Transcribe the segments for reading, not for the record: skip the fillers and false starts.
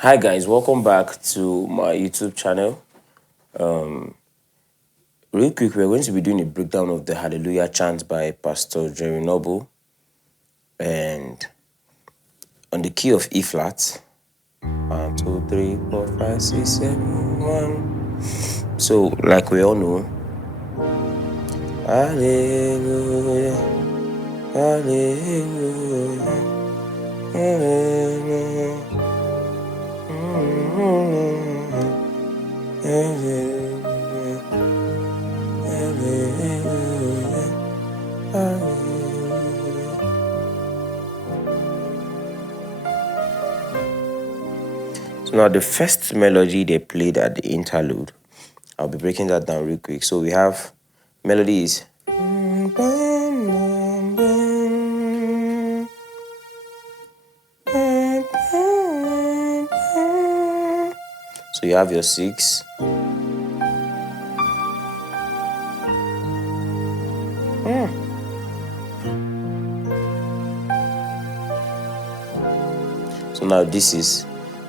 Hi guys, welcome back to my YouTube channel. Real quick, we're going to be doing a breakdown of the Hallelujah chant by Pastor Jerry Noble, and on the key of E flat. 1, 2, 3, 4, 5, 6, 7, 1. So, like we all know, Hallelujah, Hallelujah, Hallelujah, Hallelujah, Hallelujah, Hallelujah. So now the first melody they played at the interlude, I'll be breaking that down real quick. So we have melodies. So you have your 6. So now this is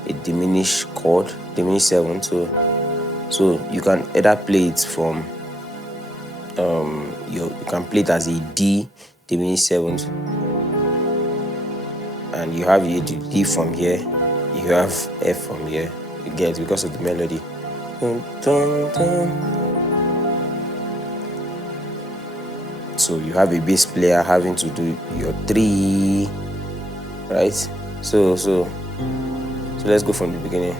a diminished chord, diminished 7. So you can either play it from you can play it as a D diminished 7th, and you have a D from here, you have F from here. You get, because of the melody. So you have a bass player having to do your 3, right? So let's go from the beginning.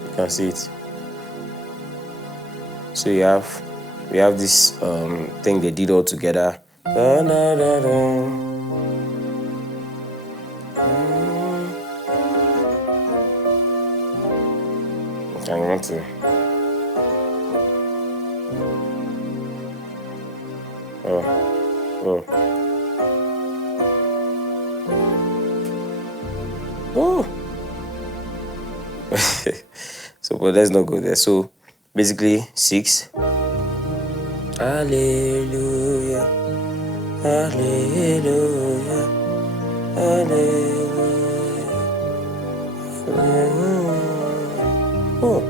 You can see it. So we have this thing they did all together. I want to. Oh. So, but let's not go there. So, basically, 6. Hallelujah, Hallelujah, Hallelujah, Hallelujah. Oh.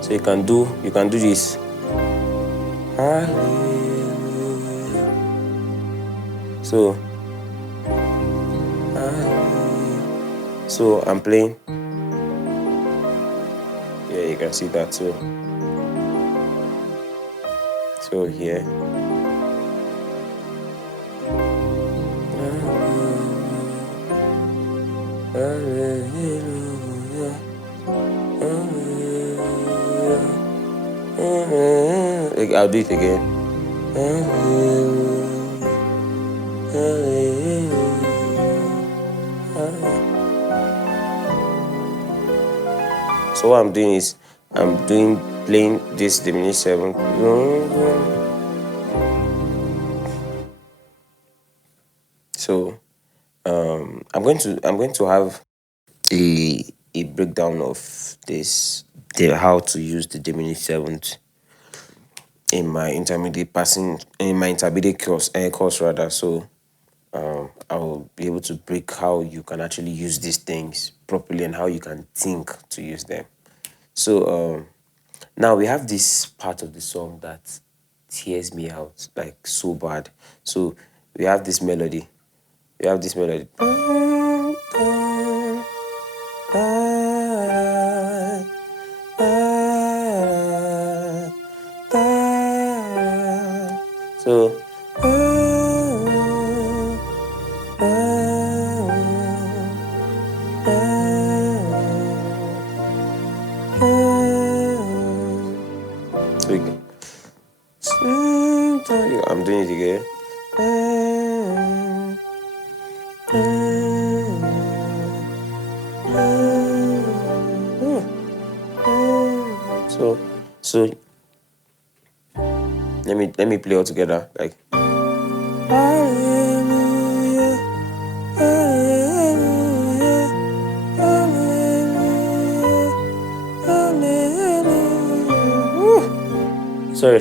So you can do this. Hallelujah. So I'm playing. Yeah, you can see that too. So here. Hallelujah. I'll do it again. So what I'm doing is playing this diminished 7. So I'm going to have a breakdown of this, how to use the diminished 7th in my intermediate course rather. So I'll be able to break how you can actually use these things properly and how you can think to use them. So now we have this part of the song that tears me out like so bad. So we have this melody. So I'm doing it again. So let me play all together, like hallelujah, hallelujah. Sorry.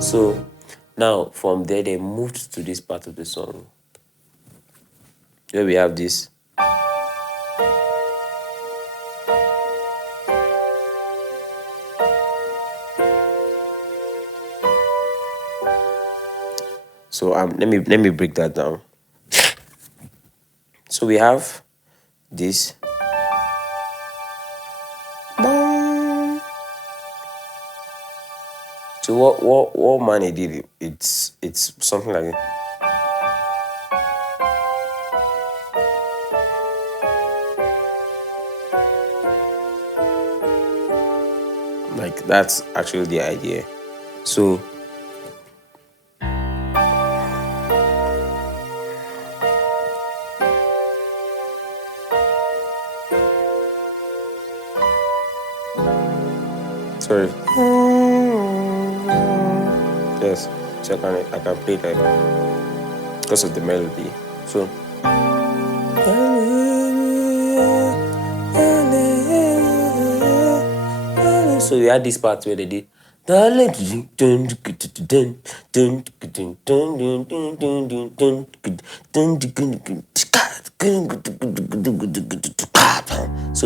So now from there they moved to this part of the song where we have this. So let me break that down. So we have this. So what Manny did, it's something like that's actually the idea. So sorry. Yes, so I can play that because of the melody. So we had this part where they did. So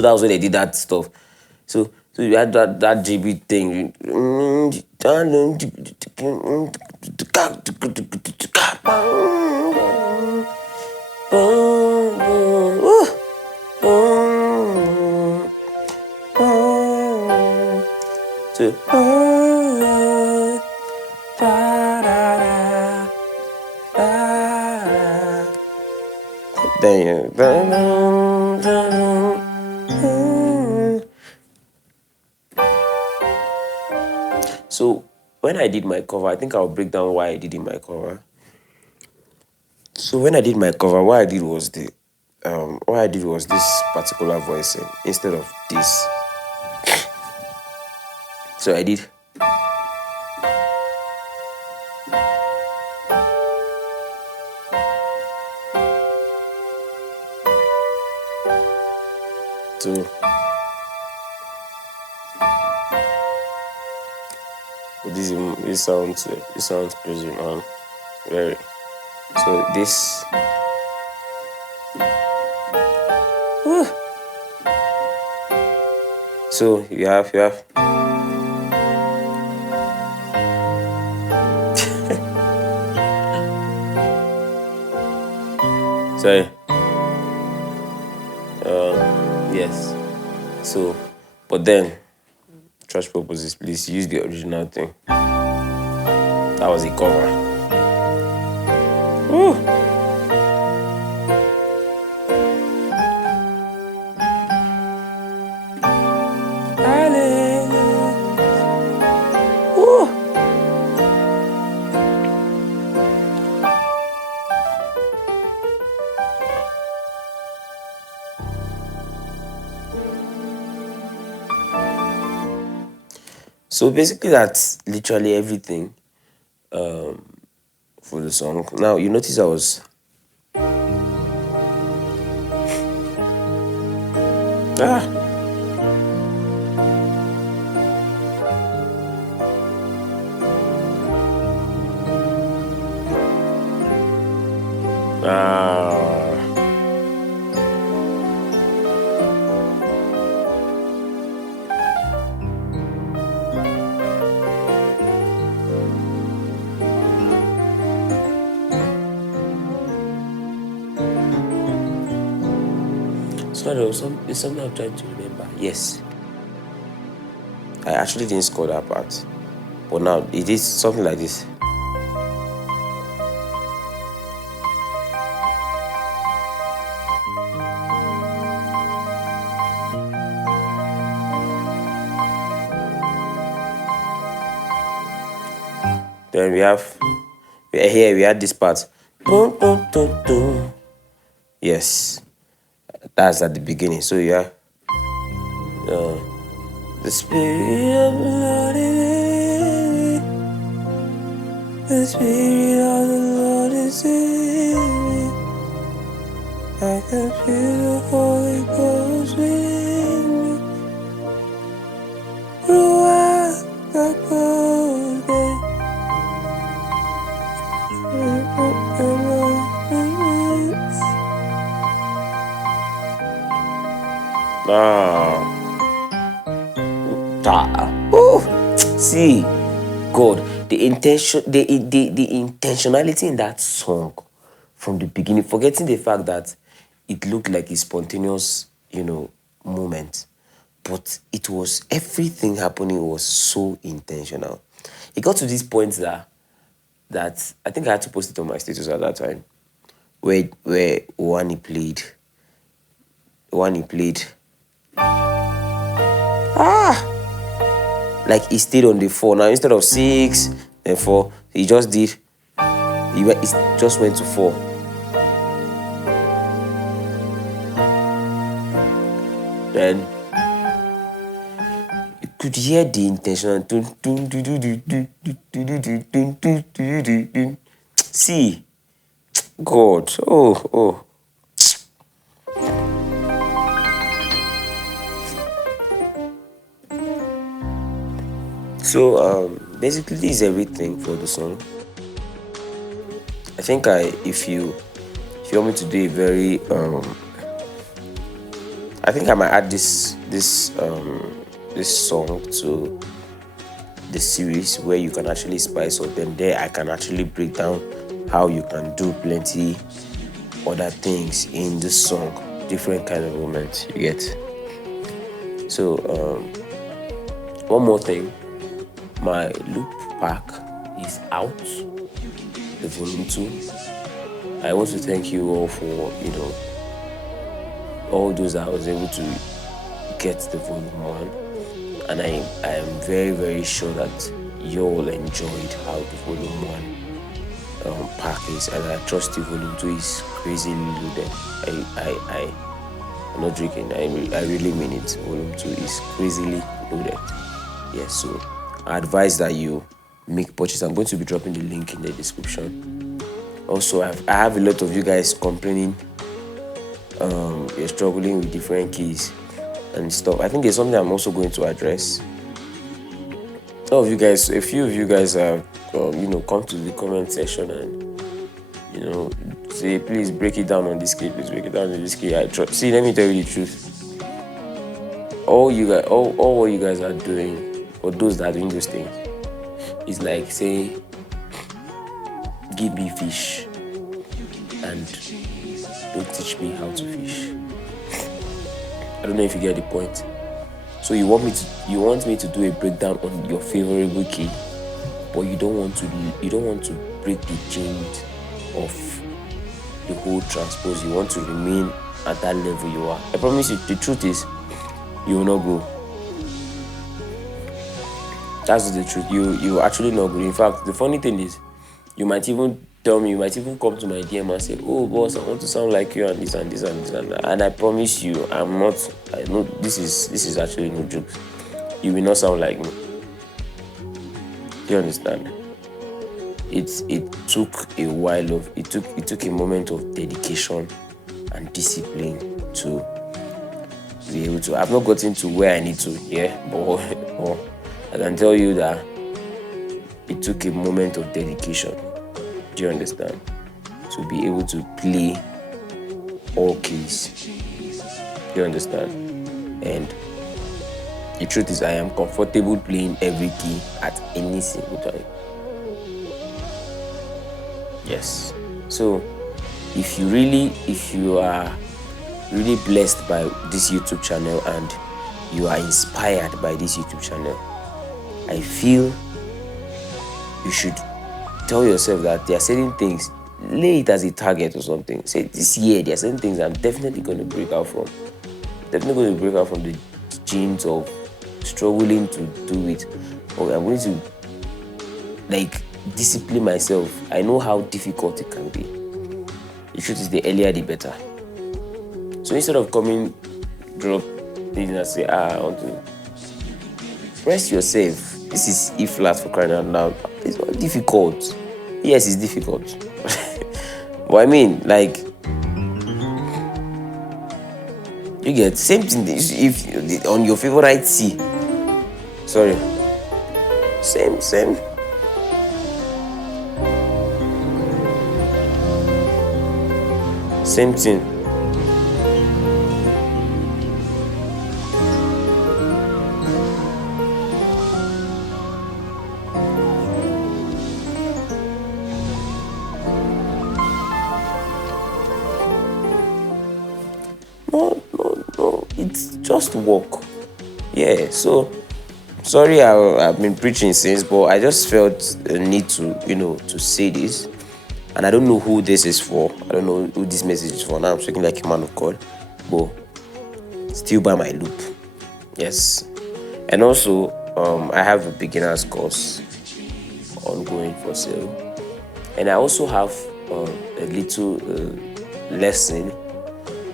that was when they did that stuff. So you had that GB thing. So when I did my cover, I think I'll break down why I did in my cover. So when I did my cover, what I did was this particular voicing instead of this. So I did. So this sounds crazy, man. Very. So this. So you have. Sorry. Yes. So, but then, trust purposes, please use the original thing. That was a cover. Woo. So basically that's literally everything for the song. Now you notice I was sorry, there's something I'm trying to remember. Yes. I actually didn't score that part. But now it is something like this. Then we had this part. Boom, boom, boom, boom. Yes. That's at the beginning. So yeah. The Spirit of the Lord is in me. The Spirit of the Lord is in me. can feel the Holy Ghost within me. Ruach HaKodesh. See, God, the intentionality in that song from the beginning, forgetting the fact that it looked like a spontaneous, moment, but it was, everything happening was so intentional. It got to this point that I think I had to post it on my status at that time, where Wani played. Like he stayed on the 4. Now instead of 6 and 4, he just did. He just went to 4. Then you could hear the intention. See, God, oh. So basically this is everything for the song. I think if you want me to do a very I think I might add this song to the series where you can actually spice up. Then there I can actually break down how you can do plenty other things in this song, different kind of moments you get. So one more thing, my loop pack is out, the volume 2. I want to thank you all for all those I was able to get the volume 1, and I am very, very sure that you all enjoyed how the volume 1 pack is, and I trust the volume 2 is crazily loaded. I'm not drinking, I really mean it. Volume 2 is crazily loaded. Yes, so I advise that you make purchase. I'm going to be dropping the link in the description. Also, I have a lot of you guys complaining you're struggling with different keys and stuff. I think there's something I'm also going to address. A few of you guys have come to the comment section and say, please break it down on this key, please break it down on this key. See, let me tell you the truth. All what you guys are doing, or those that are doing those things, is like say, give me fish and don't teach me how to fish. I don't know if you get the point. So you want me to do a breakdown on your favorable key, but you don't want to break the chains of the whole transpose. You want to remain at that level you are. I promise you, the truth is, you will not grow. That's the truth. You actually not grow. In fact, the funny thing is, you might even tell me, you might even come to my DM and say, oh boss, I want to sound like you and this and this and this and that. And I promise you, I know this is actually no joke. You will not sound like me. Do you understand? It took a while it took a moment of dedication and discipline to be able to. I've not gotten to where I need to, but I can tell you that it took a moment of dedication. Do you understand? To be able to play all keys. Do you understand? And the truth is, I am comfortable playing every key at any single time. Yes. So if you are really blessed by this YouTube channel and you are inspired by this YouTube channel, I feel you should tell yourself that there are certain things, lay it as a target or something. Say, this year there are certain things I'm definitely going to break out from. Definitely going to break out from the genes of struggling to do it. Or I'm going to discipline myself. I know how difficult it can be. The truth is, the earlier the better. So instead of drop things and say, I want to press yourself. This is E flat for crying out loud. It's not difficult. Yes, it's difficult. But I mean, You get same thing if on your favorite C. Sorry. Same. Same thing. No. It's just work. Yeah. So sorry, I've been preaching since, but I just felt a need to, to say this. And I don't know who this is for. I don't know who this message is for. Now I'm speaking like a man of God, but still by my loop. Yes. And also, I have a beginner's course ongoing for sale. And I also have a little lesson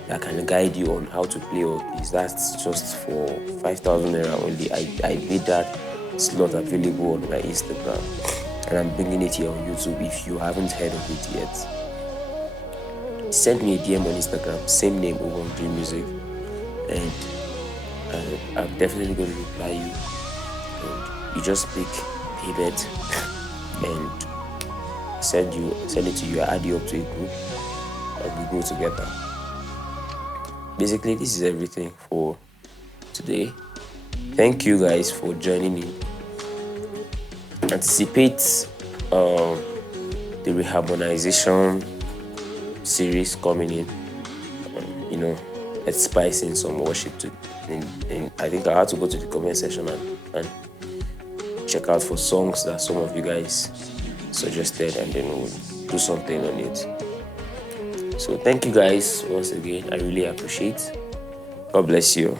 that can guide you on how to play all these. That's just for 5,000 naira only. I made that slot available on my Instagram, and I'm bringing it here on YouTube. If you haven't heard of it yet, send me a DM on Instagram, same name, over Dream Music, and I'm definitely going to reply you. And you just pick payment and send it to you. I add you up to a group, and we go together. Basically, this is everything for today. Thank you guys for joining me. Anticipate the reharmonization series coming in. Let's spice in some worship too. And I think I had to go to the comment section and check out for songs that some of you guys suggested, and then we'll do something on it. So thank you guys once again. I really appreciate. God bless you.